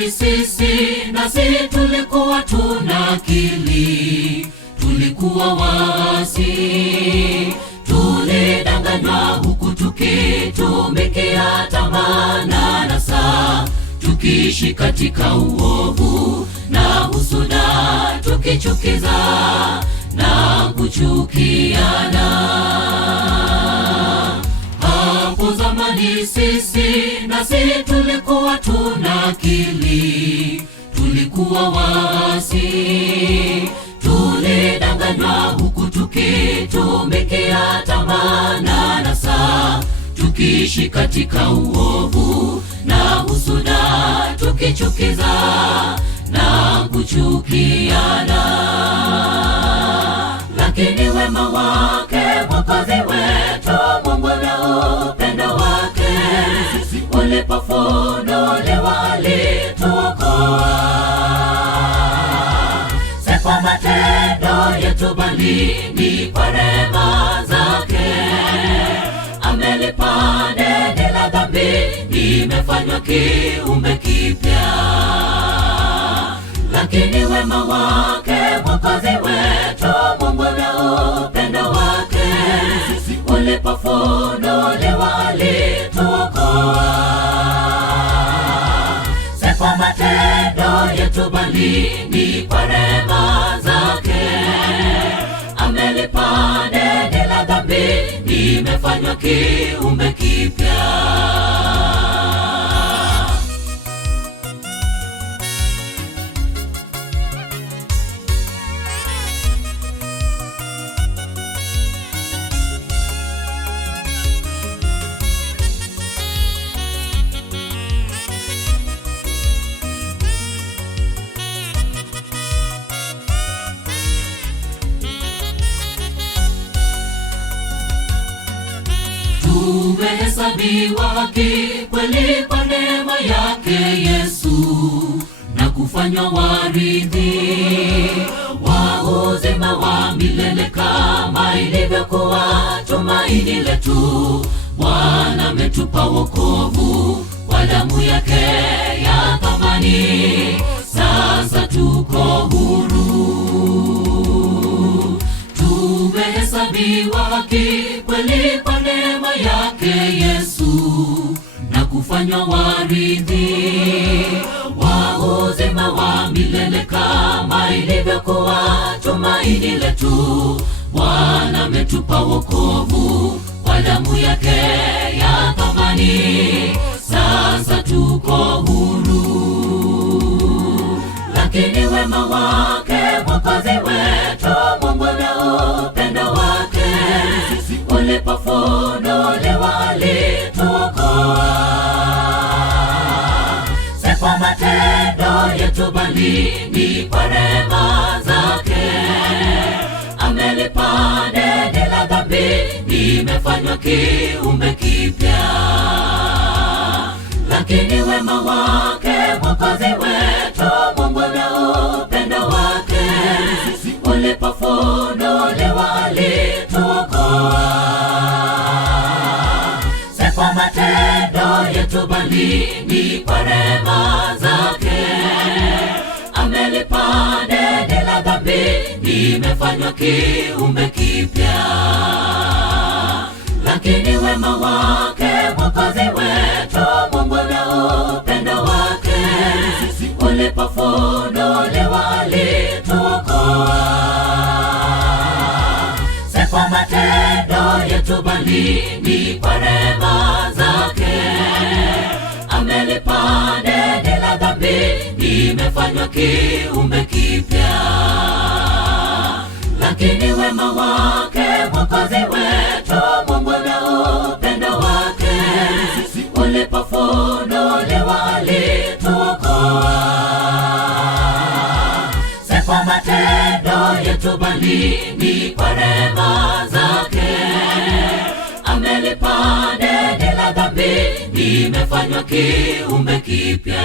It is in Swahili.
zamani sisi nasi tulikuwa tunakili, tulikuwa waasi, tulidanganywa huku tukitumikia tamaa na anasa, tukiishi katika uovu na husuda, tukichukiza na kuchukiana. Hapo zamani sisi nasi tulikuwa tunakili, tulikuwa waasi, tulidanganywa huku tukitumikia tamaa na anasa, tukiishi katika uovu na husuda, tukichukiza na kuchukiana. Lakini wema wake Mwokozi wetu Mungu na upendo wake ulipofunuliwa alituokoa, si kwa matendo yetu bali ni kwa rehema zake. Amelipa deni la dhambi, nimefanywa kiumbe kipya. Lakini wema wake Mwokozi wetu Mungu na upendo wake ulipofunuliwa alituokoa, si kwa matendo yetu bali ni kwa rehema zake. Amelipa deni la dhambi, nimefanywa kiumbe kipya. Tumehesabiwa haki kweli kwa neema yake Yesu, na kufanywa warithi wa uzima wa milele kama ilivyokuwa tumaini letu. Bwana ametupa wokovu kwa damu yake ya thamani, sasa tuko huru. Tumehesabiwa haki kweli kwa neema yake Yesu, na kufanywa warithi wa uzima wa milele kama ilivyokuwa tumaini letu. Bwana ametupa wokovu kwa damu yake ya thamani, sasa tuko huru. Lakini wema wake Mwokozi wetu Mungu na upendo wake ulipofunuliwa alituokoa, si kwa matendo yetu bali ni kwa rehema zake. Amelipa deni la dhambi, nimefanywa kiumbe kipya. Lakini wema wake Mwokozi wetu Mungu na upendo wake ulipofunuliwa alituokoa, si kwa matendo yetu bali ni kwa rehema zake. Amelipa deni la dhambi, nimefanywa kiumbe kipya. Lakini wema wake Mwokozi wetu Mungu na upendo wake ulipofunuliwa alituokoa, si kwa matendo yetu bali ni kwa rehema zake. Amelipa deni la dhambi, nimefanywa kiumbe kipya. Lakini wema wake Mwokozi wetu Mungu na upendo wake ulipofunuliwa alituokoa, si kwa matendo yetu bali ni kwa rehema zake. Amelipa deni la dhambi, nimefanywa kiumbe kipya.